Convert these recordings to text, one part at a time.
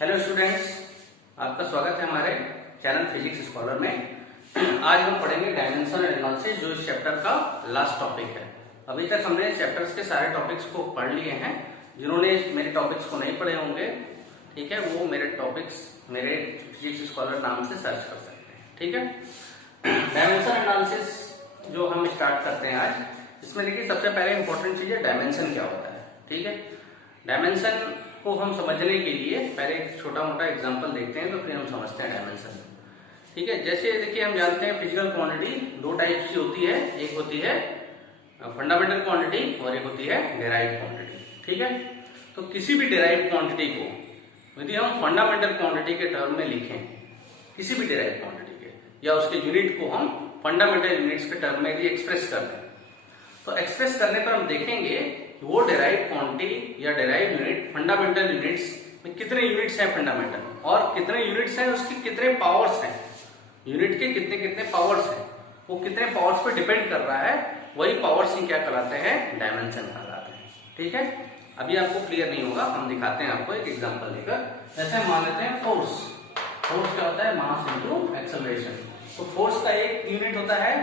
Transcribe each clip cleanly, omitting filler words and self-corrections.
Hello students, आपका स्वागत है हमारे चैनल फिजिक्स स्कॉलर में। आज हम पढ़ेंगे डायमेंशन एंड एनालिसिस, जो इस चैप्टर का लास्ट टॉपिक है। अभी तक हमने चैप्टर्स के सारे टॉपिक्स को पढ़ लिए हैं। जिन्होंने मेरे टॉपिक्स को नहीं पढ़े होंगे, ठीक है, वो मेरे टॉपिक्स मेरे फिजिक्स स्कॉलर नाम से सर्च कर सकते हैं। ठीक है, डायमेंशन एनालिसिस जो हम स्टार्ट करते हैं आज, इसमें देखिए सबसे पहले इंपॉर्टेंट चीज है डायमेंशन क्या होता है। ठीक है, डायमेंशन को हम समझने के लिए पहले एक छोटा मोटा एग्जांपल देखते हैं, तो फिर हम समझते हैं डायमेंशन। ठीक है, जैसे देखिए हम जानते हैं फिजिकल क्वांटिटी दो टाइप्स की होती है, एक होती है फंडामेंटल क्वांटिटी और एक होती है डेराइव्ड क्वांटिटी। ठीक है, तो किसी भी डेराइव्ड क्वांटिटी को यदि हम फंडामेंटल क्वांटिटी के टर्म में लिखें, किसी भी डेराइव्ड क्वांटिटी के या उसके यूनिट को हम फंडामेंटल यूनिट्स के टर्म में यदि एक्सप्रेस कर दें, तो एक्सप्रेस करने पर हम देखेंगे वो डेराइव्ड क्वांटिटी या डेराइव्ड यूनिट फंडामेंटल यूनिट्स में कितने यूनिट्स हैं फंडामेंटल, और कितने यूनिट्स हैं उसके कितने पावर्स हैं, यूनिट के कितने कितने पावर्स हैं, वो कितने पावर्स पे डिपेंड कर रहा है, वही पावर्स ही क्या कहलाते हैं, डायमेंशन कहलाते हैं। ठीक है, अभी आपको क्लियर नहीं होगा, हम दिखाते हैं आपको एक एग्जांपल लेकर। जैसे मान लेते हैं फोर्स। फोर्स क्या होता है, मास इनटू एक्सेलरेशन। तो फोर्स का एक यूनिट होता है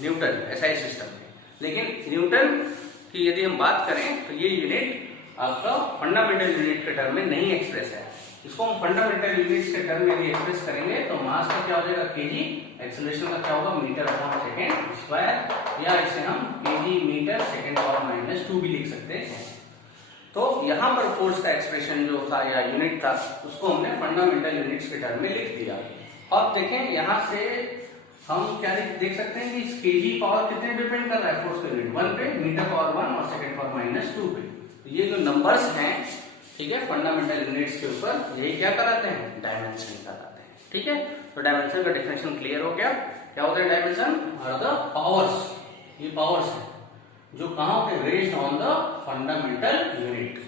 न्यूटन, एसआई सिस्टम में। लेकिन न्यूटन की यदि हम बात करें तो ये यूनिट आपका फंडामेंटल यूनिट के टर्म में नहीं एक्सप्रेस है। इसको हम फंडामेंटल यूनिट्स के टर्म में एक्सप्रेस करेंगे तो मास का क्या हो जाएगा, केजी, एक्सेलरेशन का क्या होगा, मीटर अपॉन सेकेंड स्क्वायर, या इसे हम केजी मीटर सेकेंड पावर -2 भी लिख सकते हैं। तो यहाँ पर फोर्स का एक्सप्रेशन जो था या यूनिट था, उसको हमने फंडामेंटल यूनिट्स के टर्म में लिख दिया। अब देखें यहाँ से हम क्या देख सकते हैं कि केजी पावर कितने डिपेंड कर रहा है, फोर्स का यूनिट 1 पे, मीटर पावर 1 और सेकंड पावर -2 पे। तो ये जो नंबर्स हैं, ठीक है, फंडामेंटल यूनिट्स के ऊपर, यही क्या कराते हैं, डायमेंशन कराते हैं। ठीक है, तो डायमेंशन का डेफिनेशन क्लियर हो गया। क्या होता है डायमेंशन, आर द पावर्स, ये पावर्स है जो कहां पे, raised on the fundamental unit.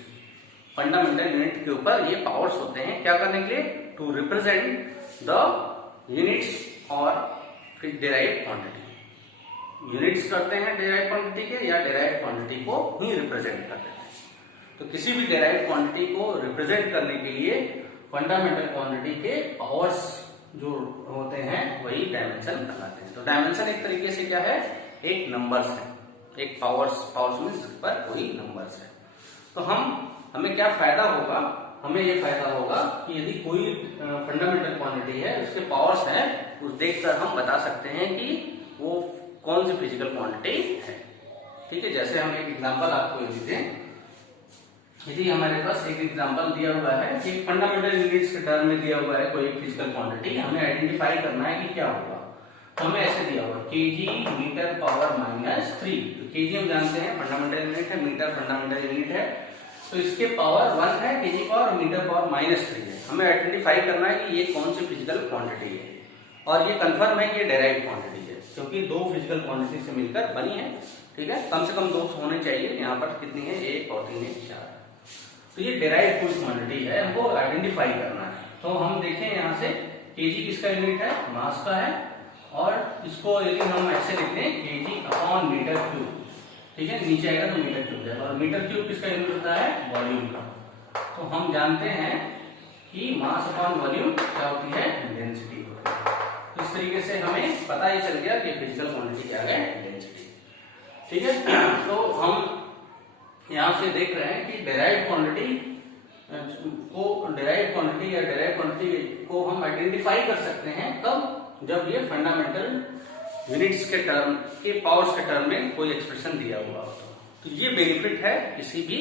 Fundamental unit के ऊपर ये पावर्स होते हैं, क्या करने के लिए, टू रिप्रेजेंट द यूनिट्स और फिर डेराइव्ड क्वांटिटी। यूनिट्स करते हैं डेराइव्ड क्वांटिटी के, या डेराइव्ड क्वांटिटी को ही रिप्रेजेंट करते हैं। तो किसी भी डेराइव्ड क्वांटिटी को रिप्रेजेंट करने के लिए फंडामेंटल क्वांटिटी के पावर्स जो होते हैं वही डायमेंशन कहलाते हैं। तो डायमेंशन एक तरीके से क्या है, एक नंबर्स है, एक पावर्स मींस पर कोई नंबर्स है। तो हमें क्या फायदा होगा, हमें ये फायदा होगा कि यदि कोई फंडामेंटल क्वांटिटी है, उसके पावर्स है, उस देखकर हम बता सकते हैं कि वो कौन सी फिजिकल क्वांटिटी है। ठीक है, जैसे हम एक एग्जांपल आपको यदि दें, यदि हमारे पास एक एग्जांपल दिया हुआ है कि फंडामेंटल यूनिट्स के टर्म में दिया हुआ है कोई फिजिकल क्वांटिटी, हमें आइडेंटिफाई करना है कि क्या होगा। तो हमें ऐसे दिया हुआ केजी मीटर पावर -3। तो केजी हम जानते हैं फंडामेंटल यूनिट है, मीटर फंडामेंटल यूनिट है, तो इसके पावर 1 है केजी पावर, मीटर पावर -3 है। हमें आइडेंटिफाई करना है कि ये कौन सी फिजिकल क्वांटिटी है, और ये कंफर्म है कि ये डेराइव्ड क्वांटिटी है, क्योंकि दो फिजिकल क्वांटिटी से मिलकर बनी है। ठीक है, कम से कम दो होने चाहिए, यहाँ पर कितनी है, 1 और 3 है 4। तो ये डेराइव्ड कोई क्वांटिटी है, हमको आइडेंटिफाई करना है। तो हम देखें यहाँ से केजी किसका यूनिट है, मास का है, और इसको यदि हम ऐसे लिखते हैं केजी अपॉन मीटर क्यूब, ठीक है, नीचे आएगा तो मीटर क्यूब जाएगा, और मीटर क्यूब किसका यूनिट होता है, वॉल्यूम का। तो हम जानते हैं कि मास अपॉन वॉल्यूम क्या होती है, डेंसिटी होती है। तो इस तरीके से हमें पता ही चल गया कि फिजिकल क्वांटिटी क्या है, डेंसिटी। ठीक है, तो हम यहां से देख रहे हैं कि डेराइव्ड क्वांटिटी या डेराइव्ड क्वांटिटी को हम आइडेंटिफाई कर सकते हैं कब, जब ये फंडामेंटल यूनिट्स के टर्म के पावर्स के टर्म में कोई एक्सप्रेशन दिया हुआ हो। तो ये बेनिफिट है किसी भी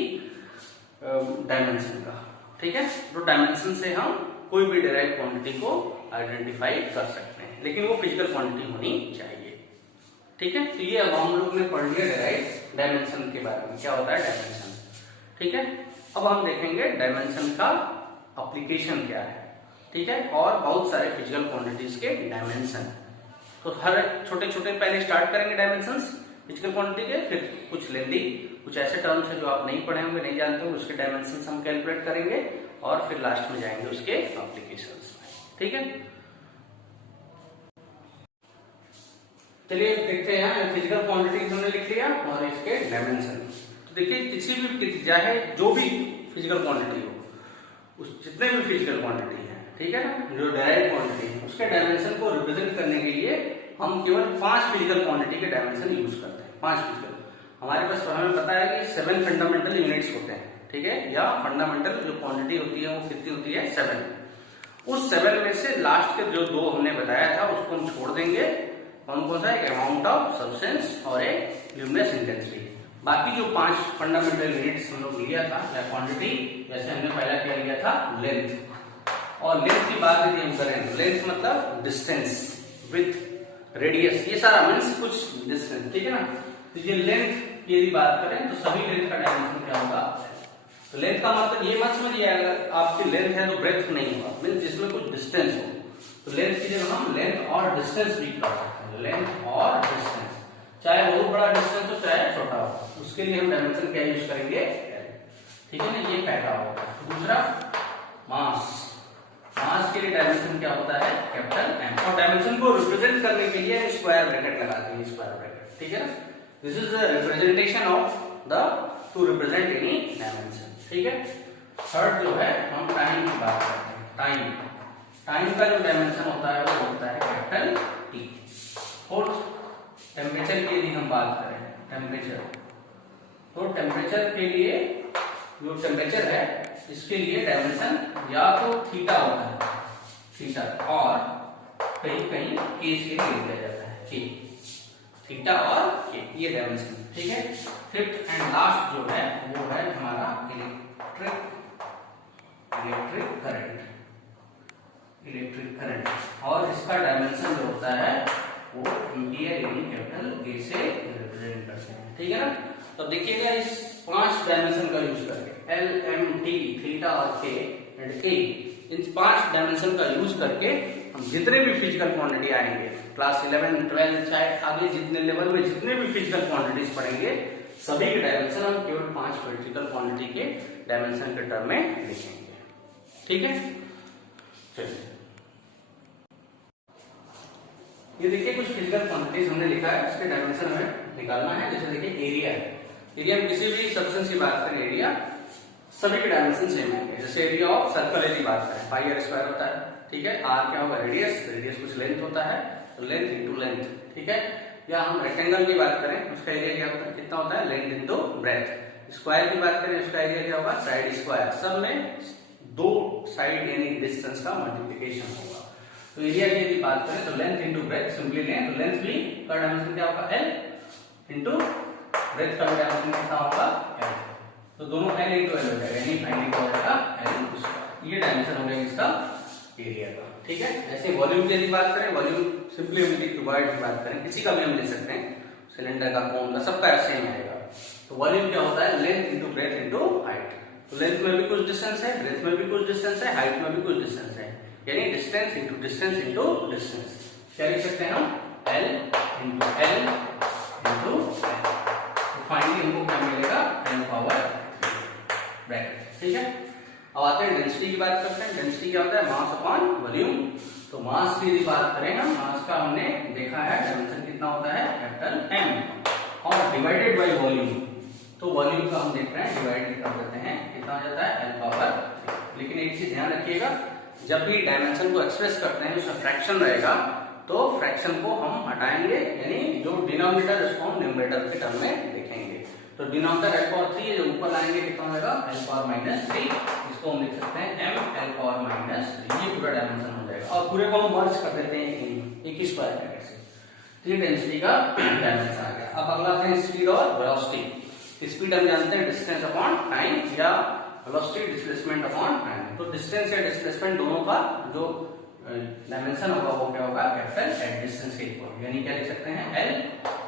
डायमेंशन का। ठीक है, तो डायमेंशन से हम कोई भी डेराइव्ड क्वांटिटी को आइडेंटिफाई कर सकते हैं, लेकिन वो फिजिकल क्वांटिटी होनी चाहिए। ठीक है, तो ये अब हम लोग ने पढ़ लिया डेराइव्ड डायमेंशन के बारे में, क्या होता है डायमेंशन। ठीक है, अब हम देखेंगे डायमेंशन का एप्लीकेशन क्या है। ठीक है, और बहुत सारे फिजिकल क्वांटिटीज के डायमेंशन। तो हर छोटे छोटे पहले स्टार्ट करेंगे डायमेंशंस फिजिकल क्वांटिटी के, फिर कुछ लेंदी, कुछ ऐसे टर्म्स है जो आप नहीं पढ़े होंगे, नहीं जानते होंगे, उसके डायमेंशंस हम कैलकुलेट करेंगे, और फिर लास्ट में जाएंगे उसके एप्लीकेशंस। ठीक है, चलिए देखते हैं, फिजिकल क्वांटिटीज हमने लिख लिया और इसके डायमेंशन। तो देखिए किसी भी, चाहे जो भी फिजिकल क्वांटिटी हो, उस जितने भी फिजिकल क्वांटिटी है, ठीक है ना, जो डायरेक्ट क्वांटिटी है, उसके डायमेंशन को रिप्रेजेंट करने के लिए हम केवल 5 फिजिकल क्वांटिटी के डायमेंशन यूज करते हैं। 5 फिजिकल, हमारे पास हमें पता है कि 7 फंडामेंटल यूनिट्स होते हैं, ठीक है, या फंडामेंटल जो क्वांटिटी होती है वो कितनी होती है, 7। उस 7 में से लास्ट के जो 2 हमने बताया था उसको हम छोड़ देंगे। कौन कौन सा, एक अमाउंट ऑफ सब्सटेंस और एक ल्यूमिनस इंटेंसिटी। बाकी जो 5 फंडामेंटल यूनिट्स हम लोग लिया था या क्वांटिटी, जैसे हमने पहला क्या लिया था, लेंथ, और लेंथ की बात यदि हम करें, लेंथ मतलब डिस्टेंस, विथ, रेडियस, ये सारा मीन्स कुछ डिस्टेंस, ठीक है ना। तो ये लेंथ की यदि बात करें तो सभी लेंथ का डायमेंशन क्या होगा, तो लेंथ का मतलब ये मत समझिए अगर आपकी लेंथ है तो ब्रेथ नहीं होगा, मीन्स जिसमें कुछ डिस्टेंस हो। तो लेंथ की जगह हम लेंथ और डिस्टेंस भी कर सकते हैं, लेंथ और डिस्टेंस, चाहे बहुत बड़ा डिस्टेंस हो चाहे छोटा हो, उसके लिए हम डायमेंशन क्या यूज करेंगे, ठीक है ना, ये पहला होगा। दूसरा मास, मास के लिए डायमेंशन क्या होता है, कैपिटल एम, और डायमेंशन को रिप्रेजेंट करने के लिए स्क्वायर ब्रैकेट लगाते हैं, स्क्वायर ब्रैकेट, ठीक है ना। This is the representation of the two represent any dimension, ठीक है। थर्ड जो है हम टाइम की बात करते हैं, टाइम, टाइम का जो डायमेंशन होता है वो होता है कैपिटल टी। फोर्थ, टेम्परेचर की यदि हम बात करें, टेम्परेचर, तो टेम्परेचर के लिए जो टेम्परेचर है इसके लिए डायमेंशन या तो थीटा होता है, थीटा, और कहीं कहीं के से लिया जाता है, के, थीटा और के, ये डायमेंशन, ठीक है। फिफ्थ एंड लास्ट जो है वो है हमारा इलेक्ट्रिक करंट, इलेक्ट्रिक करंट, और इसका डायमेंशन जो होता है वो एम्पियर यानी कैपिटल ए से रिप्रेजेंट करते हैं, ठीक है ना। तो देखिएगा इस 5 डायमेंशन का यूज करके, एल, एम, टी, थीटा और के एंड ए, इन 5 डायमेंशन का यूज करके हम जितने भी फिजिकल क्वांटिटी आएंगे क्लास 11, 12, चाहे आगे जितने लेवल में जितने भी फिजिकल क्वांटिटीज पढ़ेंगे, सभी के डायमेंशन हम केवल 5 फिजिकल क्वांटिटी के डायमेंशन के टर्म में लिखेंगे, ठीक है। चलिए ये देखिए कुछ फिजिकल क्वांटिटीज हमने लिखा है, इसके डायमेंशन हमें निकालना है। जैसे देखिए एरिया है, एरिया में किसी भी सब्सटेंस की बात करें, एरिया सभी के डायमेंशन सेम है। जैसे एरिया ऑफ सर्कल यदि बात करें, पाई आर स्क्वायर होता है, ठीक है। आर क्या होगा, रेडियस, रेडियस कुछ लेंथ होता है, तो लेंथ इंटू लेंथ, ठीक है। या हम रेक्टेंगल की बात करें, उसका एरिया क्या होता है, कितना होता है, लेंथ इंटू ब्रेथ। स्क्वायर की बात करें, उसका एरिया क्या होगा, साइड स्क्वायर, सब में 2 साइड यानी डिस्टेंस का मल्टीप्लिकेशन होगा। तो एरिया की यदि बात करें तो लेंथ इंटू ब्रेथ सिंपली लें, तो लेंथ भी का डायमेंशन क्या होगा, एल इंटू ब्रेथ का डायमेंशन कितना होगा, एल, तो दोनों एल इंटू एल हो जाएगा, यानी फाइंडिंग हो जाएगा एल, ये डायमेंशन हो गया इसका एरिया का, ठीक है। ऐसे वॉल्यूम की यदि बात करें, वॉल्यूम सिंपली हम क्यूबॉइड की बात करें, किसी का भी हम ले सकते हैं, सिलेंडर का, कोन का, सबका सेम आएगा। तो वॉल्यूम क्या होता है, length into breadth into height. तो लेंथ में भी कुछ डिस्टेंस है, ब्रेथ में भी कुछ डिस्टेंस है, हाइट में भी कुछ डिस्टेंस है, यानी distance into distance into distance. क्या लिख सकते हैं हम, L into L into L. तो फाइनली हमको क्या मिलेगा, एल पावर ब्रैकेट, ठीक है। अब आते हैं डेंसिटी की बात करते हैं। डेंसिटी क्या होता है, मास अपॉन वॉल्यूम। तो मास की यदि बात करें हम, मास का हमने देखा है डायमेंशन कितना होता है, कैपिटल एम, और डिवाइडेड बाय वॉल्यूम, तो वॉल्यूम का हम देख रहे हैं डिवाइडेड कर देते हैं, कितना हो जाता है, एल पावर। लेकिन एक चीज ध्यान रखिएगा, जब भी डायमेंशन को एक्सप्रेस करते हैं उसमें फ्रैक्शन रहेगा, तो फ्रैक्शन को हम हटाएंगे, यानी जो डिनोमिनेटर उसको हम न्यूमरेटर के टर्म में लिखेंगे। तो डिनोमिनेटर एल पावर 3 है, जो ऊपर लाएंगे कितना होगा, एल पावर माइनस 3, इसको हम लिख सकते हैं एम एल पावर माइनस 3, ये पूरा डायमेंशन हो जाएगा। और पूरे को हम मर्ज कर देते हैं एक ही स्क्वायर ब्रैकेट से, तो ये डेंसिटी का डायमेंशन आ गया। अब अगला आते हैं स्पीड और वेलोसिटी। स्पीड हम जानते हैं डिस्टेंस अपॉन टाइम, या वेलोसिटी डिस्प्लेसमेंट अपॉन टाइम। तो डिस्टेंस या डिस्प्लेसमेंट दोनों का जो डायमेंशन होगा वो क्या होगा, कैपिटल एट डिस्टेंस के इक्वल, यानी क्या लिख सकते हैं, एल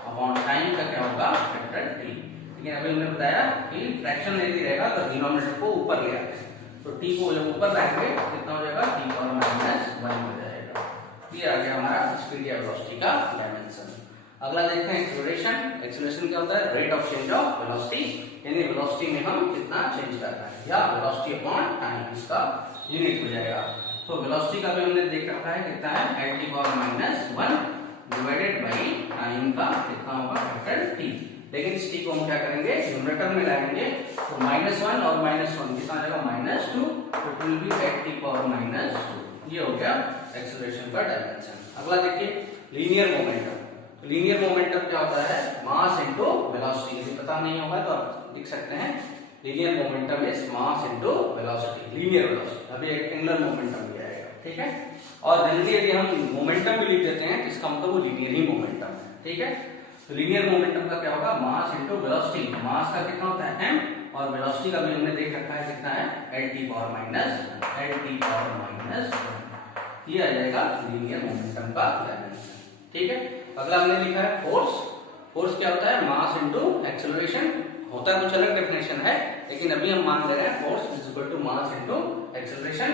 अपॉन टाइम का क्या होगा, कैपिटल टी। लेकिन अभी हमने बताया कि फ्रैक्शन यदि रहेगा तो डिनोमिनेटर को ऊपर ले आते हैं, तो टी को जब ऊपर लाएंगे कितना हो जाएगा, टी पावर माइनस 1 हो जाएगा। ये आ गया हमारा स्पीड या वेलोसिटी का डायमेंशन। अगला देखते हैं एक्सेलरेशन। एक्सेलरेशन क्या होता है, rate of change of velocity, यानी वेलोसिटी में हम कितना चेंज कर रहे हैं, या वेलोसिटी अपॉन टाइम, इसका यूनिट हो जाएगा। तो वेलोसिटी का भी हमने देख रखा है, कितना है, L T power minus 1 divided by time का कितना होगा, कैपिटल टी, लेकिन इस टी को हम क्या करेंगे न्यूमरेटर में लाएंगे, तो -1 और -1 कितना आ जाएगा -2, तो it will be at T power -2। ये हो गया एक्सेलरेशन का डायमेंशन। अगला देखिए लीनियर मोमेंटम। लीनियर मोमेंटम क्या होता है, मास इनटू वेलोसिटी। यदि पता नहीं होगा तो आप लिख सकते हैं linear momentum is mass into velocity, linear velocity. अभी एक एंगुलर मोमेंटम भी आएगा, ठीक है। और जनरली यदि हम मोमेंटम भी लिख देते हैं तो इसका मतलब वो लीनियर ही मोमेंटम है, ठीक है। तो लीनियर मोमेंटम का क्या होगा, मास इनटू वेलोसिटी। मास का कितना होता है m, और वेलोसिटी का भी हमने देख रखा है कितना है lt पावर माइनस 1। ये आ जाएगा लीनियर मोमेंटम का डायमेंशन, ठीक है। अगला हमने लिखा है फोर्स। फोर्स क्या होता है, मास इनटू एक्सेलरेशन। होता है कुछ अलग डेफिनेशन है, लेकिन अभी हम मान ले रहे हैं force is equal to mass into acceleration.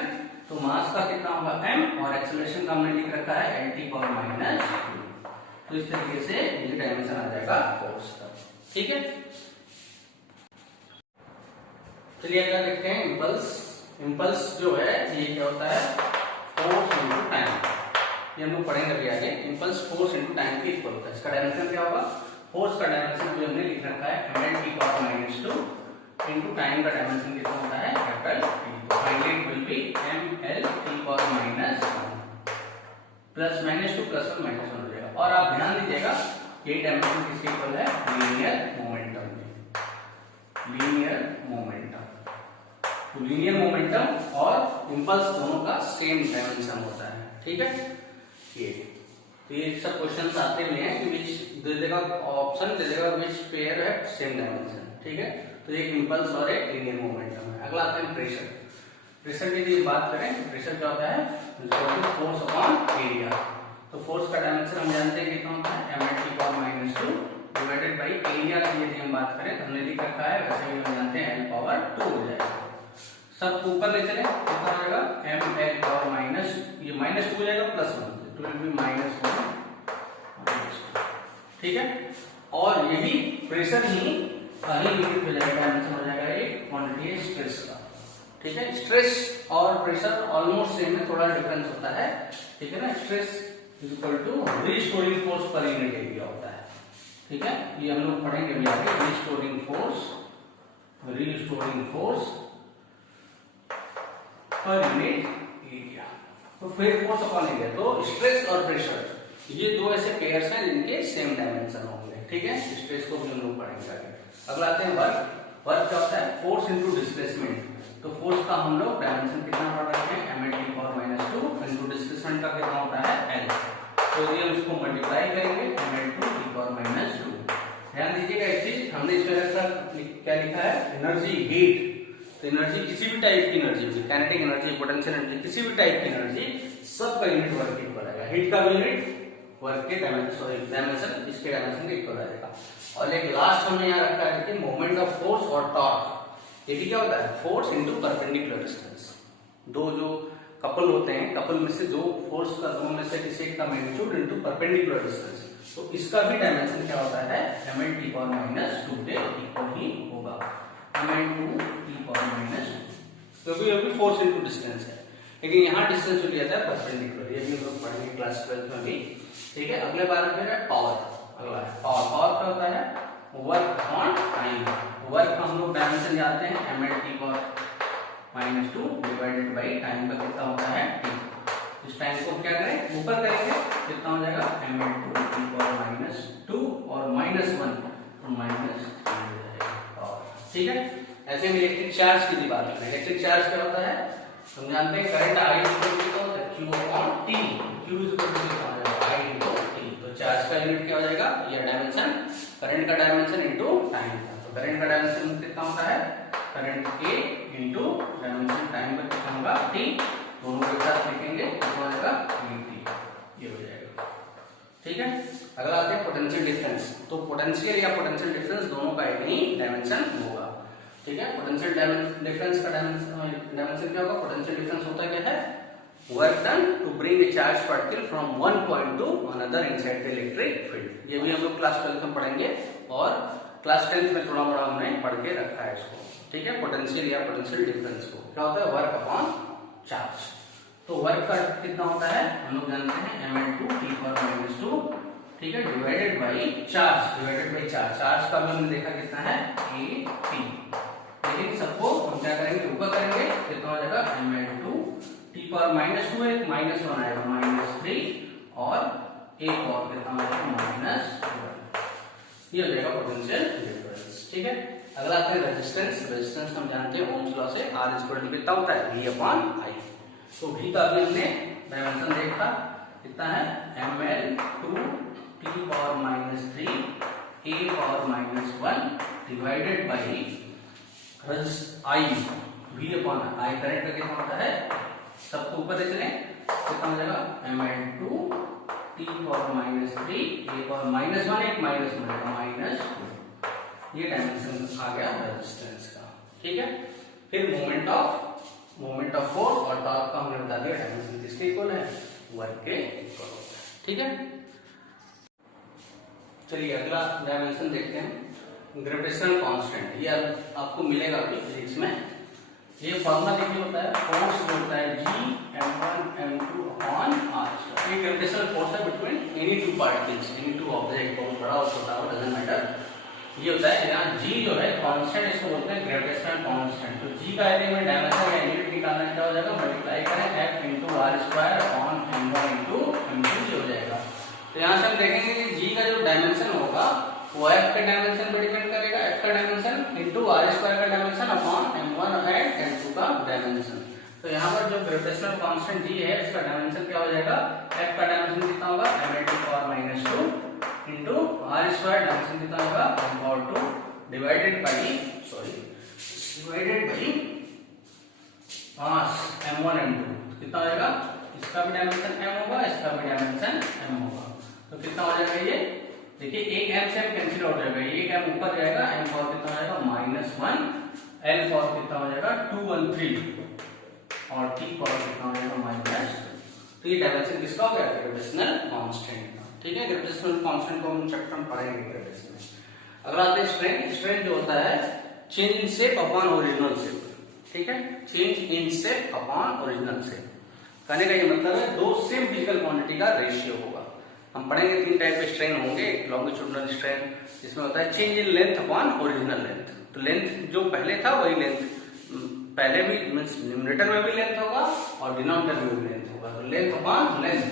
तो मास का कितना होगा m, और एक्सेलरेशन का हमने लिख रखा है lt पावर माइनस 2। तो इस तरीके से ये डायमेंशन आ जाएगा फोर्स का, ठीक है। चलिए अगला देखते हैं इंपल्स। इंपल्स जो है ये क्या होता है, फोर्स इनटू टाइम। ये हम लोग पढ़ेंगे अभी आगे। इंपल्स फोर्स इनटू टाइम के इक्वल होता है। इसका डायमेंशन क्या होगा, फोर्स का डायमेंशन जो हमने लिख रखा है ml t power -2 into time का डायमेंशन कितना होता है capital T। Finally it will be ml t power -1 plus -2 plus 1 -1 हो जाएगा। और आप ध्यान दीजिएगा ये डायमेंशन किसके इक्वल है, लीनियर मोमेंटम के। लीनियर मोमेंटम, तो लीनियर मोमेंटम और इंपल्स दोनों का सेम डायमेंशन होता है, ठीक है। ये तो ये सब क्वेश्चंस आते हुए हैं कि विच दे देगा, ऑप्शन दे देगा विच पेयर है सेम डायमेंशन, ठीक है। तो एक इंपल्स और एक लीनियर मोमेंटम है। अगला आता है प्रेशर। प्रेशर की यदि बात करें, प्रेशर क्या होता है, फोर्स अपॉन एरिया। तो फोर्स का डायमेंशन हम जानते हैं कितना होता है ml t power -2 divided by area की यदि हम बात करें तो हमने लिख रखा है वैसे ही हम जानते हैं l पावर 2 हो जाएगा। सब ऊपर ले चले कितना हो जाएगा ml पावर माइनस, ये -2 हो जाएगा +1, तो इट विल बी -1, ठीक है। और यही प्रेशर ही कहीं यूनिट हो जाएगा, डायमेंशन हो जाएगा एक क्वांटिटी है स्ट्रेस का, ठीक है। स्ट्रेस और प्रेशर ऑलमोस्ट सेम है, थोड़ा डिफरेंस होता है, ठीक है ना। Stress is equal to restoring force पर यूनिट एरिया होता है, ठीक है। ये हम लोग पढ़ेंगे अभी आगे, रीस्टोरिंग फोर्स पर यूनिट एरिया। तो फिर फोर्स अपॉन एरिया, तो स्ट्रेस और प्रेशर ये दो ऐसे पेयर्स हैं जिनके सेम डायमेंशन होंगे, ठीक है। स्ट्रेस को भी हम लोग पढ़ेंगे आगे। अगला आते हैं वर्क। वर्क क्या होता है, फोर्स इनटू डिस्प्लेसमेंट। तो फोर्स का हम लोग डायमेंशन कितना पढ़ रहे हैं ml t power -2 into displacement का कितना होता है l। तो यदि हम इसको मल्टीप्लाई करेंगे ml t पावर -2। ध्यान दीजिएगा एक चीज, हमने इसमें क्या लिखा है, एनर्जी हीट। तो एनर्जी किसी भी टाइप की energy, kinetic energy, potential energy, किसी भी टाइप की एनर्जी, सबका यूनिट वर्क के इक्वल आएगा। हीट का भी यूनिट वर्क के डायमेंशन इसके डायमेंशन के इक्वल आएगा। और एक लास्ट हमने यहाँ रखा है कि मोमेंट ऑफ फोर्स और टॉर्क। ये भी क्या होता है, फोर्स इनटू परपेंडिकुलर डिस्टेंस। दो जो कपल होते हैं, कपल में से दो फोर्स का, दोनों में से किसी एक का मैग्नीट्यूड इनटू परपेंडिकुलर डिस्टेंस। तो इसका भी डायमेंशन क्या होता है ml t पावर -2 के इक्वल ही होगा, ml t पावर -2, क्योंकि ये भी फोर्स इनटू डिस्टेंस है। लेकिन यहाँ डिस्टेंस जो लिया था परपेंडिकुलर, ये भी हम लोग पढ़ेंगे क्लास 12 में भी, ठीक है। अगले बार में है पावर। अगला है पावर। पावर क्या होता है, वर्क अपॉन टाइम। वर्क हम लोग डायमेंशन जानते हैं ml t power -2 divided by time का कितना होता है t। इस टाइम को क्या करें, ऊपर करेंगे, कितना हो जाएगा ml t पावर -2 और -1 तो -3 हो जाएगा, ठीक है। ऐसे में इलेक्ट्रिक चार्ज की बात करें, इलेक्ट्रिक चार्ज क्या होता है, हम जानते हैं करंट I कितना होता है q upon t। q is equal to कितना हो जाएगा I इनटू t। तो चार्ज का यूनिट क्या हो जाएगा, ये डायमेंशन, करंट का डायमेंशन इनटू टाइम का। तो करंट का डायमेंशन कितना होता है, current A into dimension time का कितना होगा t। दोनों के साथ लिखेंगे कितना हो जाएगा dt, ये हो जाएगा, ठीक है। अगला आते हैं पोटेंशियल डिफरेंस। तो पोटेंशियल या पोटेंशियल डिफरेंस दोनों का एक ही डायमेंशन होगा, ठीक है। पोटेंशियल डिफरेंस का डायमेंशन क्या होगा, पोटेंशियल डिफरेंस होता क्या है, work done to bring a charge particle from one point to another inside the electric field. ये भी हम लोग क्लास 12 में पढ़ेंगे और क्लास 10 में थोड़ा बड़ा हमने पढ़ के रखा है इसको, ठीक है। पोटेंशियल या पोटेंशियल डिफरेंस को क्या होता है, वर्क अपॉन चार्ज। तो वर्क का कितना होता है, हम लोग जानते हैं ml t पावर -2, ठीक है, डिवाइडेड बाई चार्ज, चार्ज का भी हमने देखा कितना है ए टी, लेकिन सबको हम क्या करेंगे ऊपर करेंगे, कितना हो जाएगा ml2 टी पावर -2 है, -1 आएगा -3 और एक और कितना हो जाएगा -1, ये हो जाएगा पोटेंशियल डिफरेंस। ठीक है, अगला आता है रेजिस्टेंस हम जानते हैं ओम्स लॉ से R इक्वल टू कितना होता है V/I। तो V का भी हमने डायमेंशन देखा कितना है ml2 T power -3 a power -1 divided by I V/I current का कितना होता है, सबको ऊपर ले चलें कितना हो जाएगा ml2 T power -3 a power -1 एक -1 ये डायमेंशन आ गया रेजिस्टेंस का। ठीक है, फिर मोमेंट ऑफ फोर्स और टॉर्क का हमने बता दिया डायमेंशन किसके इक्वल है, वर्क के इक्वल होता है। ठीक है, चलिए अगला डायमेंशन देखते हैं ग्रेविटेशनल कांस्टेंट। ये आपको मिलेगा अभी फिजिक्स में। ये फॉर्मूला देखिए होता है फोर्स होता है G(m1m2) अपॉन r। ये ग्रेविटेशनल फोर्स है between any two particles, any two object, बहुत बड़ा और छोटा हो डजंट मैटर। ये होता है यहाँ G जो है कांस्टेंट, इसको बोलते हैं ग्रेविटेशनल कांस्टेंट। तो G का यदि हमें डायमेंशन या यूनिट निकालना क्या हो जाएगा, मल्टीप्लाई करें F into R square upon m1 into m2 हो जाएगा। तो यहाँ से हम देखेंगे कि G का जो डायमेंशन होगा वो F के डायमेंशन पर डिपेंड करेगा, F का डायमेंशन इंटू आर स्क्वायर का dimension upon m1 and m2 का डायमेंशन। तो यहाँ पर जो ग्रेविटेशनल कांस्टेंट G है इसका डायमेंशन क्या हो जाएगा, F का डायमेंशन कितना होगा ml2 into R square dimension कितना होगा m/2 divided by mass m1 m2 कितना हो जाएगा, इसका भी डायमेंशन m होगा, इसका भी डायमेंशन m होगा। तो कितना हो जाएगा ये, देखिए एक m से m कैंसिल आउट हो जाएगा, एक m ऊपर जाएगा, m पावर कितना हो जाएगा -1, l पावर कितना हो जाएगा 213 और t पावर कितना हो जाएगा -2। तो ये डायमेंशन किसका हो गया, ग्रेविटेशनल कांस्टेंट। ठीक है, ग्रेविटेशनल कांस्टेंट को हम चैप्टर में पढ़ेंगे ग्रेविटेशन में। अगला आता है स्ट्रेन जो होता है change in shape upon original shape. ठीक है, change in shape upon original shape कहने का ये मतलब है दो सेम फिजिकल क्वांटिटी का रेशियो होगा। हम पढ़ेंगे तीन टाइप के स्ट्रेन होंगे, लॉन्गिट्यूडिनल स्ट्रेन जिसमें होता है change in length upon original length. तो लेंथ जो पहले था वही लेंथ पहले भी मींस न्यूमरेटर में भी लेंथ होगा और डिनोमिनेटर में भी लेंथ होगा। तो लेंथ अपॉन लेंथ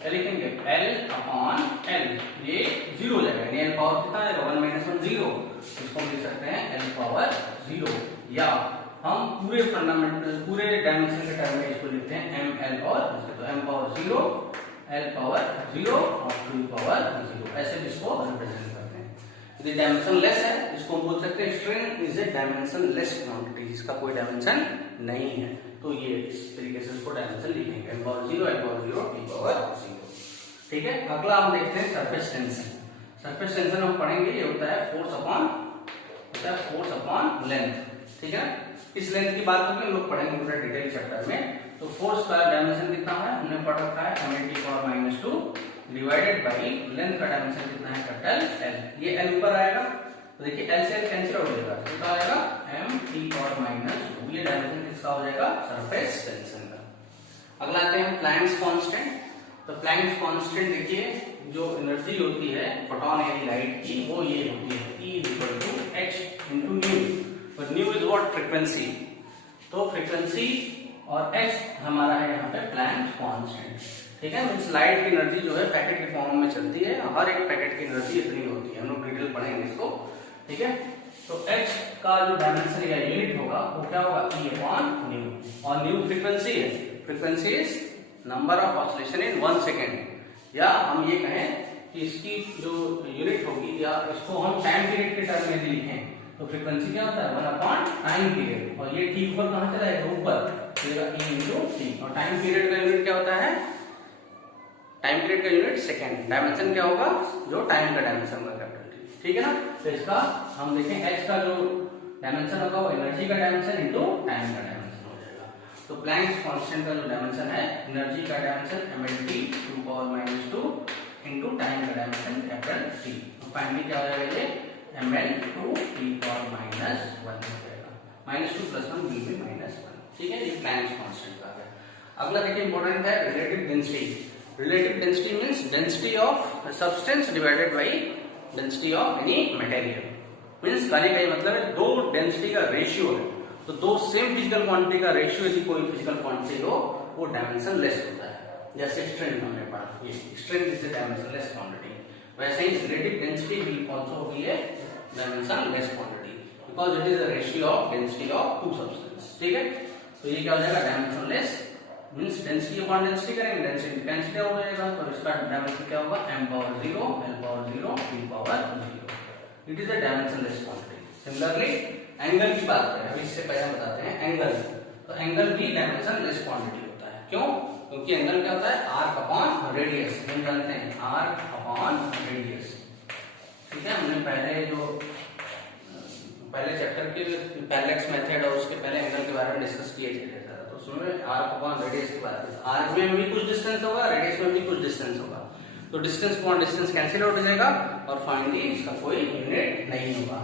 क्या लिखेंगे, L अपॉन L, ये 0 हो जाएगा, यानी L पावर कितना आएगा 1 - 1 0। इसको हम लिख सकते हैं L पावर 0, या हम पूरे फंडामेंटल पूरे डायमेंशन के टर्म में इसको लिखते हैं ml और तो m पावर 0, l पावर 0 और 2 पावर 0, ऐसे इसको रिप्रेजेंट करते हैं। यदि डायमेंशन लेस है इसको हम बोल सकते हैं strain is a dimensionless quantity, जिसका कोई डायमेंशन नहीं है। तो ये इस तरीके से इसको डायमेंशन लिखेंगे m power 0, l power 0, t power 0। ठीक है, अगला हम देखते हैं सरफेस टेंशन। सरफेस टेंशन हम पढ़ेंगे, ये होता है फोर्स अपॉन लेंथ। ठीक है, इस लेंथ की बात करके हम लोग पढ़ेंगे पूरा डिटेल चैप्टर में। तो फोर्स का डायमेंशन कितना है हमने पढ़ रखा है ml2 डिवाइडेड बाई लेंथ का डायमेंशन कितना है कैपिटल L। ये L ऊपर आएगा तो देखिए L से L कैंसिल हो जाएगा, कितना आएगा m(t)(-2). ये डायमेंशन किसका हो जाएगा, सरफेस टेंशन का। अगला आते हैं प्लैंक्स कांस्टेंट। तो प्लैंक्स कांस्टेंट देखिए जो एनर्जी होती है फोटोन यानी लाइट की वो ये होती है E = h × न्यू। तो न्यू इज व्हाट, फ्रीक्वेंसी। तो फ्रीक्वेंसी और h हमारा है यहाँ पे प्लैंक्स कांस्टेंट। ठीक है, मींस लाइट की एनर्जी जो है पैकेट के फॉर्म में चलती है, हर एक पैकेट की एनर्जी इतनी होती है, हम लोग डिटेल पढ़ेंगे इसको। ठीक है, तो h का जो डायमेंशन या यूनिट होगा वो क्या होगा E/न्यू, और न्यू फ्रीक्वेंसी है, frequency is number of oscillation in 1 second. या हम ये कहें कि इसकी जो यूनिट होगी या इसको हम टाइम पीरियड के टर्म में लिखें तो फ्रीक्वेंसी क्या होता है 1/टाइम पीरियड, और ये t ऊपर कहां चला जाएगा, ऊपर E/t। और टाइम पीरियड का यूनिट क्या होता है, टाइम पीरियड का यूनिट सेकेंड। डायमेंशन क्या होगा, जो टाइम का डायमेंशन होगा कैपिटल T। ठीक है ना, तो इसका हम देखें h का जो डायमेंशन होगा वो एनर्जी का डायमेंशन इंटू टाइम का डायमेंशन हो जाएगा। तो प्लैंक्स कांस्टेंट का जो डायमेंशन है एनर्जी का डायमेंशन ml2 इंटू टाइम का डायमेंशन कैपिटल T। तो फाइनली क्या हो जाएगा, ये ml2 (t)(-1) हो जाएगा, -2 + 1 will be -1। ठीक है, ये प्लैंक्स कांस्टेंट का है। अगला देखिए इंपॉर्टेंट है relative density. Relative density means density of substance divided by density of any material. Means कहने का ये मतलब है दो डेंसिटी का रेशियो है, तो दो सेम फिजिकल क्वांटिटी का रेशियो यदि कोई फिजिकल क्वांटिटी हो वो डायमेंशन लेस होता है। जैसे स्ट्रेंथ हमने पढ़ा, ये strength is a dimensionless quantity, वैसे ही relative density will also be a dimensionless quantity because it is a ratio of density of two substance. ठीक है, तो ये क्या हो जाएगा dimensionless means density upon density करेंगे, डेंसिटी डेंसिटी हो जाएगा, तो इसका डायमेंशन क्या होगा m power 0 l power 0 p power 0। It is a dimensionless quantity. Similarly angle की बात करें, अभी इससे पहले बताते हैं एंगल, तो एंगल भी डायमेंशन लेस क्वांटिटी होता है। क्यों? क्योंकि एंगल क्या होता है आर्क अपॉन रेडियस, हम जानते हैं आर्क अपॉन रेडियस। ठीक है, हमने पहले चैप्टर के पैरेलैक्स मेथड और उसके पहले एंगल के बारे में डिस्कस किए थे, तो उसमें आर्क अपॉन रेडियस की बात है। आर्क में भी कुछ डिस्टेंस होगा, रेडियस में भी कुछ डिस्टेंस होगा, तो distance upon distance cancel out हो जाएगा और फाइनली इसका कोई यूनिट नहीं होगा,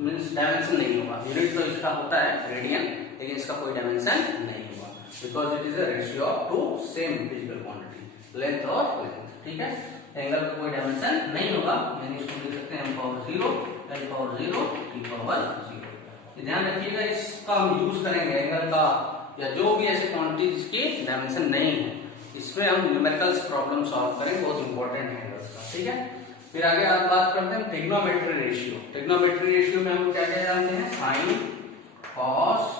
मींस डायमेंशन नहीं होगा। यूनिट तो इसका होता है रेडियन, लेकिन इसका कोई डायमेंशन नहीं होगा because it is a ratio of two same physical quantity, length और लेंथ। ठीक है, एंगल का कोई डायमेंशन नहीं होगा, यानी इसको लिख सकते हैं m power 0 l power 0 p power 0। ध्यान रखिएगा, इसका हम यूज करेंगे एंगल का या जो भी ऐसे क्वांटिटी जिसकी डायमेंशन नहीं है, इसमें हम न्यूमेरिकल्स प्रॉब्लम सॉल्व करेंगे, बहुत इंपॉर्टेंट है एंगल्स का। ठीक है, फिर आगे आप बात करते हैं ट्रिग्नोमेट्री रेशियो। ट्रिग्नोमेट्री रेशियो में हम क्या क्या जानते हैं, साइन, कॉस,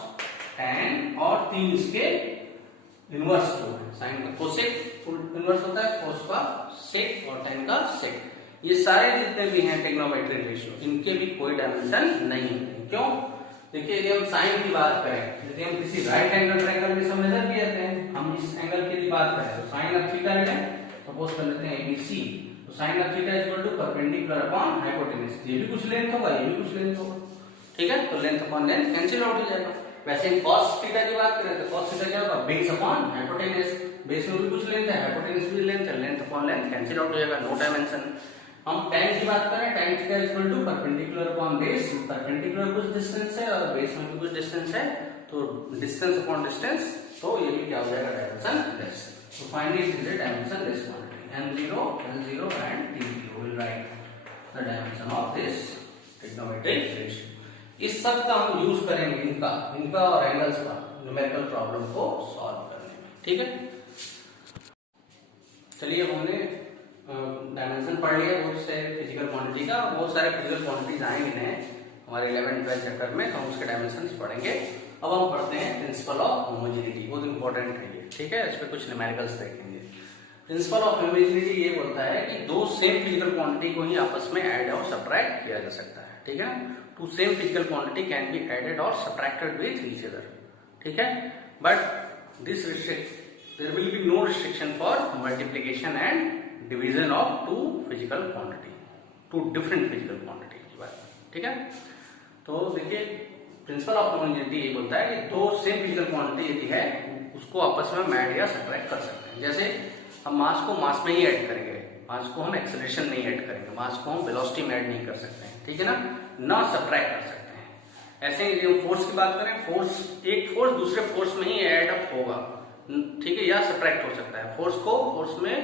टैन और तीन इसके इनवर्स जो है, साइन का कोसेक इनवर्स होता है, कॉस का सेक और टैन का सेक। ये सारे जितने भी हैं ट्रिग्नोमेट्री रेशियो, इनके भी कोई डायमेंशन नहीं है। क्यों? देखिए, यदि हम साइन की बात करें, यदि हम किसी राइट एंगल ट्रायंगल में सब मेजर किए थे, हम इस एंगल की बात करें तो साइन ऑफ थीटा है, सपोज कर लेते हैं एबीसी, तो sine of theta is equal to perpendicular upon hypotenuse. ये भी कुछ लेंथ होगा, ये भी कुछ लेंथ होगा। ठीक है, तो length upon length cancel out हो जाएगा। वैसे ही cos थीटा की बात करें तो cos थीटा क्या होगा, बेस अपॉन हाइपोटेन्यूज, बेस में भी कुछ लेंथ है, हाइपोटेन्यूज भी लेंथ है, length upon length cancel out हो जाएगा, नो डायमेंशन। हम tan की बात करें, tan theta is equal to perpendicular upon base, perpendicular कुछ डिस्टेंस है और बेस में भी कुछ डिस्टेंस है, तो डिस्टेंस अपॉन डिस्टेंस, तो ये भी क्या हो जाएगा डायमेंशन लेस। तो finally it is a dimensionless quantity, m0 l0 and t0 will write the dimension of this trigonometric ratio. इस सब का हम यूज करेंगे इनका और एंगल्स का न्यूमेरिकल प्रॉब्लम को सॉल्व करने में। ठीक है, चलिए हमने डायमेंशन पढ़ लिया बहुत से फिजिकल क्वांटिटी का, बहुत सारे फिजिकल क्वांटिटीज आएंगे हमारे 11-12 चैप्टर में, तो हम उसके डायमेंशंस पढ़ेंगे। अब हम पढ़ते हैं प्रिंसिपल ऑफ होमोजेनिटी, बहुत इंपॉर्टेंट है ये। ठीक है, इस पे कुछ न्यूमेरिकल्स देखेंगे। प्रिंसिपल ऑफ होमोजेनिटी ये बोलता है कि दो सेम फिजिकल क्वांटिटी को ही आपस में ऐड और सब्ट्रैक्ट किया जा सकता है। ठीक है, two same physical quantity can be added और सब्ट्रैक्टेड विथ ईच अदर। ठीक है, but this there will be no restriction for multiplication and division of two physical quantity, two different physical quantity की बात। ठीक है, तो देखिए प्रिंसिपल ऑफ होमोजेनिटी ये बोलता है कि दो सेम फिजिकल क्वांटिटी यदि है उसको आपस में ऐड या सब्ट्रैक्ट कर सकते हैं। जैसे हम मास को मास में ही ऐड करेंगे, मास को हम एक्सेलरेशन नहीं ऐड करेंगे, मास को हम वेलोसिटी में ऐड नहीं कर सकते हैं। ठीक है ना सब्ट्रैक्ट कर सकते हैं। ऐसे ही यदि हम फोर्स की बात करें, एक फोर्स दूसरे फोर्स में ही ऐड अप होगा, ठीक है, या सब्ट्रैक्ट हो सकता है। फोर्स को फोर्स में,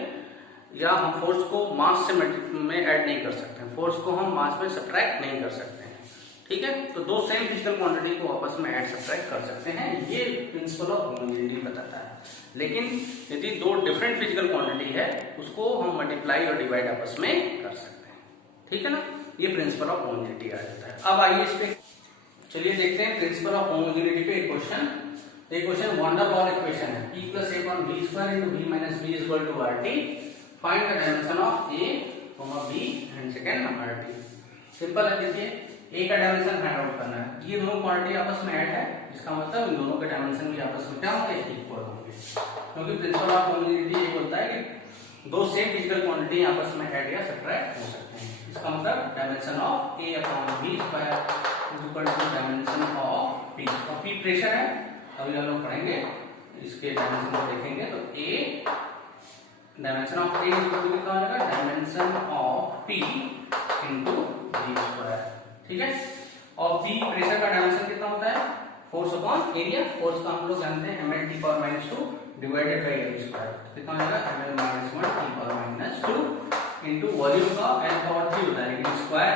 या हम फोर्स को मास से में ऐड नहीं कर सकते हैं, फोर्स को हम मास में सब्ट्रैक्ट नहीं कर सकते हैं। ठीक है, तो दो सेम फिजिकल क्वांटिटी को आपस में ऐड सब्ट्रैक्ट कर सकते हैं, ये प्रिंसिपल ऑफ होमोजेनिटी बताता है। लेकिन यदि दो डिफरेंट फिजिकल क्वांटिटी है उसको हम मल्टीप्लाई और डिवाइड आपस में कर सकते हैं। ठीक है ना, ये प्रिंसिपल ऑफ होमोजेनिटी आ जाता है। अब आइए इस पे चलिए देखते हैं प्रिंसिपल ऑफ होमोजेनिटी पे एक क्वेश्चन। एक question one the ball equation है, p + a / b² * b - b = rt, find the dimension of a, b and second rt। Simple है, देखिए a का डायमेंशन फाइंड आउट करना है। ये दोनों क्वांटिटी आपस में ऐड है, इसका मतलब इन दोनों के डायमेंशन भी आपस में क्या होंगे, इक्वल होंगे। क्योंकि प्रिंसिपल ऑफ होमोजेनिटी ये बोलता है कि दो सेम फिजिकल क्वांटिटी आपस में ऐड या सब्ट्रैक्ट हो सकते हैं। इसका मतलब dimension of a upon b square equal to dimension of p। और p प्रेशर है, अभी हम लोग पढ़ेंगे इसके डायमेंशन को देखेंगे। तो a dimension of a equal to कितना होगा, dimension of p into b square. ठीक है, और b प्रेशर का डायमेंशन कितना होता है, फोर्स अपॉन एरिया। फोर्स का हम लोग जानते हैं ml/-2 divided by L square, कितना हो जाएगा M L minus 1 T power minus 2 into volume का एल पावर 3 होता है लेकिन स्क्वायर,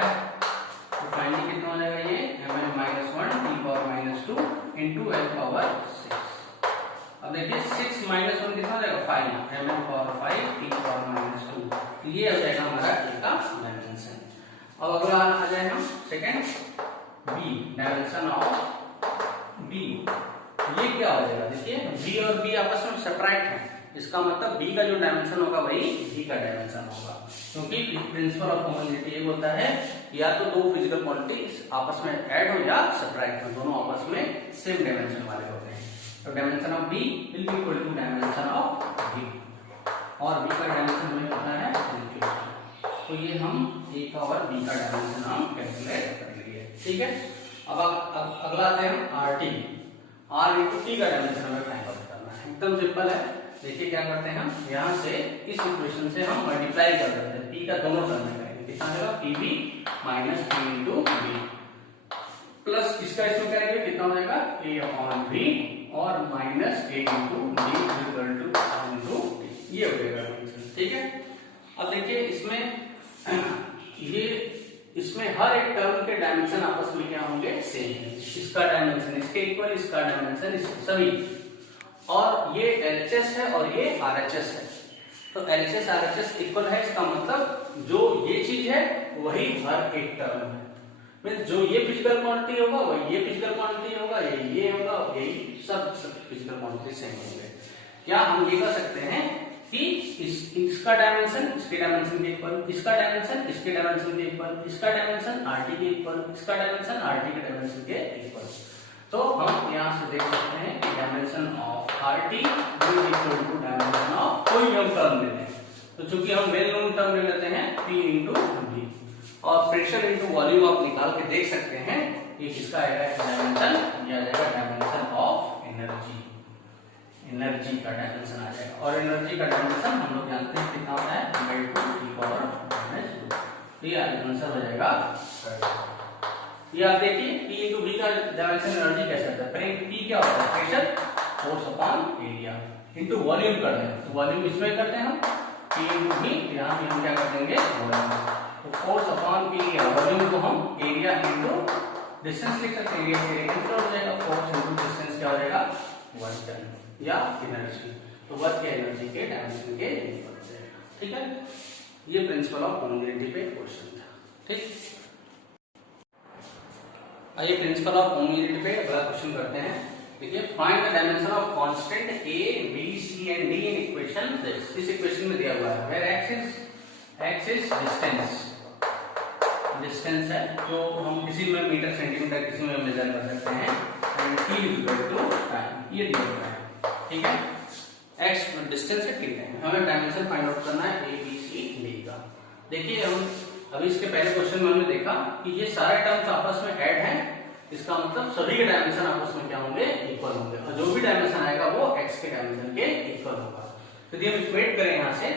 तो फाइनली कितना हो जाएगा ये M L minus 1 T power minus 2 into L power 6। अब देखिए 6 माइनस 1 कितना हो जाएगा 5, M L power 5 T power minus 2, ये हो जाएगा हमारा ए का डायमेंशन। अब अगला आ जाए हम second B, dimension of B, ये क्या हो जाएगा, देखिए बी और बी आपस में सेपरेट है, इसका मतलब बी का जो डायमेंशन होगा वही बी का डायमेंशन होगा, क्योंकि प्रिंसिपल ऑफ होमोजेनिटी ये होता है या तो दो फिजिकल क्वांटिटी आपस में ऐड हो या सेपरेट हो, दोनों आपस में सेम डायमेंशन वाले होते हैं। तो dimension of B will be equal to dimension of B, और बी का डायमेंशन हमें पता है, तो ये हम ए का और बी का डायमेंशन हम कैलकुलेट कर लेंगे, ठीक है। अब अगला आते हैं R T, R into T का डायमेंशन हमें फाइंड आउट करना है, एकदम सिंपल है। देखिए क्या करते हैं हम, यहाँ से इस इक्वेशन से हम मल्टीप्लाई कर देते हैं, पी का दोनों टर्म में करेंगे, कितना आएगा P B minus P into B, plus इसका इसमें करेंगे कितना हो जाएगा ए अपॉन बी और minus A into B equal to into T, ये हो जाएगा, ठीक है। अब देखिए इसमें हर एक टर्म के डायमेंशन आपस में क्या होंगे सेम है, इसका डायमेंशन इसके इक्वल, इसका डायमेंशन सभी, और ये एलएचएस है और ये आरएचएस है, तो एलएचएस आरएचएस इक्वल है, इसका मतलब जो ये चीज है वही हर एक टर्म है, मींस जो ये फिजिकल क्वांटिटी होगा वही ये फिजिकल क्वांटिटी होगा, ये होगा, यही सब फिजिकल क्वांटिटी सेम होंगे। क्या हम ये कह सकते हैं कि इसका डायमेंशन इसके डायमेंशन के इक्वल, इसका डायमेंशन इसके डायमेंशन के इक्वल, इसका डायमेंशन आरटी के इक्वल, इसका डायमेंशन आरटी के डायमेंशन के इक्वल, तो हम यहाँ से देख सकते हैं कि dimension of RT will be equal to dimension of कोई हम टर्म लेते हैं, तो चूंकि हम वेल नोन टर्म ले लेते हैं पी इंटू बी, और प्रेशर इंटू वॉल्यूम आप निकाल के देख सकते हैं, ये किसका आएगा डायमेंशन, ये आ जाएगा डायमेंशन ऑफ एनर्जी, एनर्जी का डायमेंशन आ जाएगा, और एनर्जी का डायमेंशन हम लोग जानते हैं कितना होता है -2, ये आंसर हो जाएगा। ये आप देखिए P इंटू बी का डायमेंशन एनर्जी कैसे आता है, P क्या होता है pressure force upon area into volume करते हैं, तो वॉल्यूम इसमें करते हैं हम P इंटू बी, यहाँ हम क्या कर देंगे वॉल्यूम, तो फोर्स अपॉन एरिया, वॉल्यूम को हम एरिया इंटू डिस्टेंस लिख सकते हैं, एरिया से एरिया हो जाएगा, फोर्स इंटू डिस्टेंस क्या हो जाएगा वर्क डन या एनर्जी, तो वर्क या एनर्जी के डायमेंशन के इक्वल हो जाएगा, ठीक है। ये प्रिंसिपल ऑफ होमोजेनिटी पे क्वेश्चन था, ठीक। आइए प्रिंसिपल ऑफ होमोजेनिटी पे अगला क्वेश्चन करते हैं। देखिए find the dimension of constant A B C and D in equation this, इस इक्वेशन में दिया हुआ है वेयर x इज डिस्टेंस है जो हम किसी में मीटर सेंटीमीटर किसी में मेजर कर सकते हैं, and t is equal to time, ये दिया हुआ है, ठीक है। x डिस्टेंस है, ठीक है, हमें डायमेंशन फाइंड आउट करना है ए बी सी डी का। देखिए हम अभी इसके पहले क्वेश्चन में हमने देखा कि ये सारे टर्म्स आपस में ऐड हैं, इसका मतलब सभी के डायमेंशन आपस में क्या होंगे इक्वल होंगे, और जो भी डायमेंशन आएगा वो x के डायमेंशन के इक्वल होगा। तो यदि हम इक्वेट करें यहाँ से,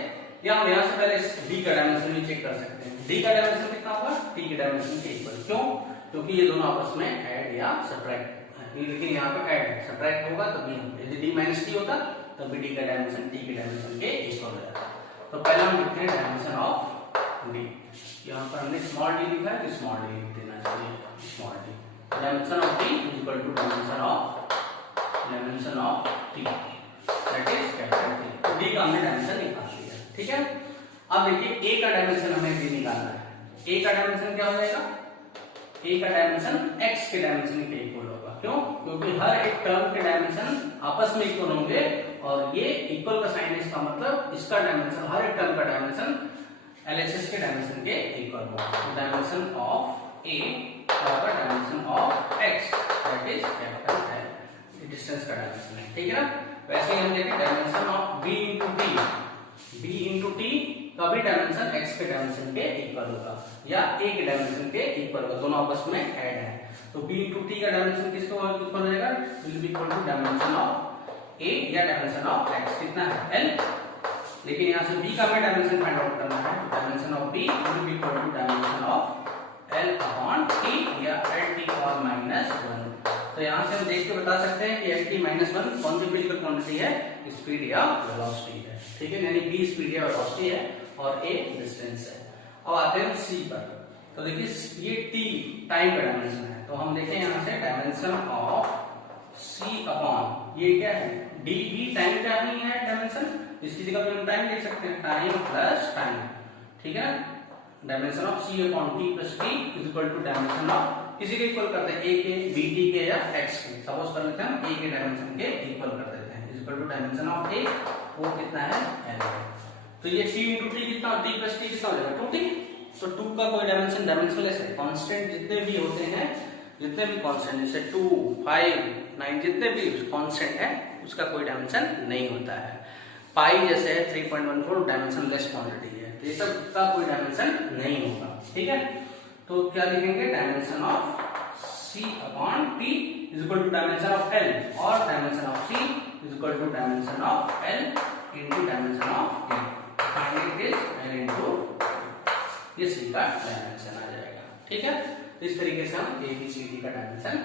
या हम यहाँ से पहले d का डायमेंशन भी चेक कर सकते हैं, d का डायमेंशन कितना होगा t के डायमेंशन के इक्वल, क्यों, क्योंकि ये दोनों आपस में ऐड या सब्ट्रैक्ट है, लेकिन यहाँ पे ऐड है, सब्ट्रैक्ट होगा तभी, यदि d माइनस t होता तभी d का डायमेंशन t के डायमेंशन के इक्वल हो जाता। तो पहले हम लिखते हैं डायमेंशन ऑफ d, यहाँ पर हमने स्मॉल d लिखा है, तो स्मॉल d लिख देना चाहिए, small d, dimension of d is equal to dimension of t, that is capital T, तो d का हमने डायमेंशन निकाल लिया, ठीक है। अब देखिए a का डायमेंशन हमें d निकालना है, a का डायमेंशन क्या हो जाएगा, a का डायमेंशन x के डायमेंशन के इक्वल होगा, क्यों, क्योंकि हर एक टर्म के डायमेंशन आपस में इक्वल होंगे, और ये इक्वल का साइन है, इसका मतलब इसका डायमेंशन, हर एक टर्म का डायमेंशन एलएचएस के डायमेंशन के इक्वल होगा, डायमेंशन ऑफ a बराबर dimension of x, that is capital है, डिस्टेंस का डायमेंशन है, ठीक है ना। वैसे ही हम देखें dimension of b into T का भी डायमेंशन x के डायमेंशन के इक्वल होगा, या a के डायमेंशन के इक्वल होगा, दोनों आपस में ऐड है, तो b इंटू टी का डायमेंशन किसको इक्वल हो जाएगा, will be equal to dimension of a या डायमेंशन ऑफ x, कितना है l, लेकिन यहाँ से b का हमें डायमेंशन फाइंड आउट करना है, तो dimension of b will be equal to dimension of l upon t या l t पावर माइनस 1, तो यहाँ से हम देख के बता सकते हैं कि ft माइनस वन कौन सी फिजिकल क्वांटिटी है, स्पीड या वेलोसिटी है। ठीक है, यानी b स्पीड या वेलोसिटी है और a डिस्टेंस है। अब आते हैं c पर। तो देखिए ये t टाइम का डायमेंशन है, तो हम देखें यहाँ से डायमेंशन ऑफ c अपॉन ये क्या है, d भी टाइम का ही है डायमेंशन, इसकी जगह पे हम टाइम लिख सकते हैं, टाइम प्लस टाइम। ठीक है, dimension of c upon t plus t is equal to dimension of किसी के इक्वल करते हैं, a के, b t के या x के। सपोज कर लेते हैं हम a के डायमेंशन के इक्वल कर देते हैं, is equal to dimension of a, वो कितना है l। तो ये t into t कितना, t प्लस t कितना हो जाएगा 2t। तो 2 का कोई डायमेंशन डायमेंशनलेस है, कांस्टेंट जितने भी होते हैं, जितने भी कांस्टेंट जैसे 2, 5, 9 जितने भी कांस्टेंट है उसका कोई डायमेंशन नहीं होता है। पाई जैसे 3.14 डायमेंशन लेस क्वांटिटी है, तो ये सब का कोई डायमेंशन नहीं होगा। ठीक है, तो क्या लिखेंगे, dimension of c upon t is equal to dimension of l, और dimension of c is equal to dimension of l into dimension of t। Find it is l into ये c का डायमेंशन आ जाएगा। ठीक है, तो इस तरीके से हम a b c d का डायमेंशन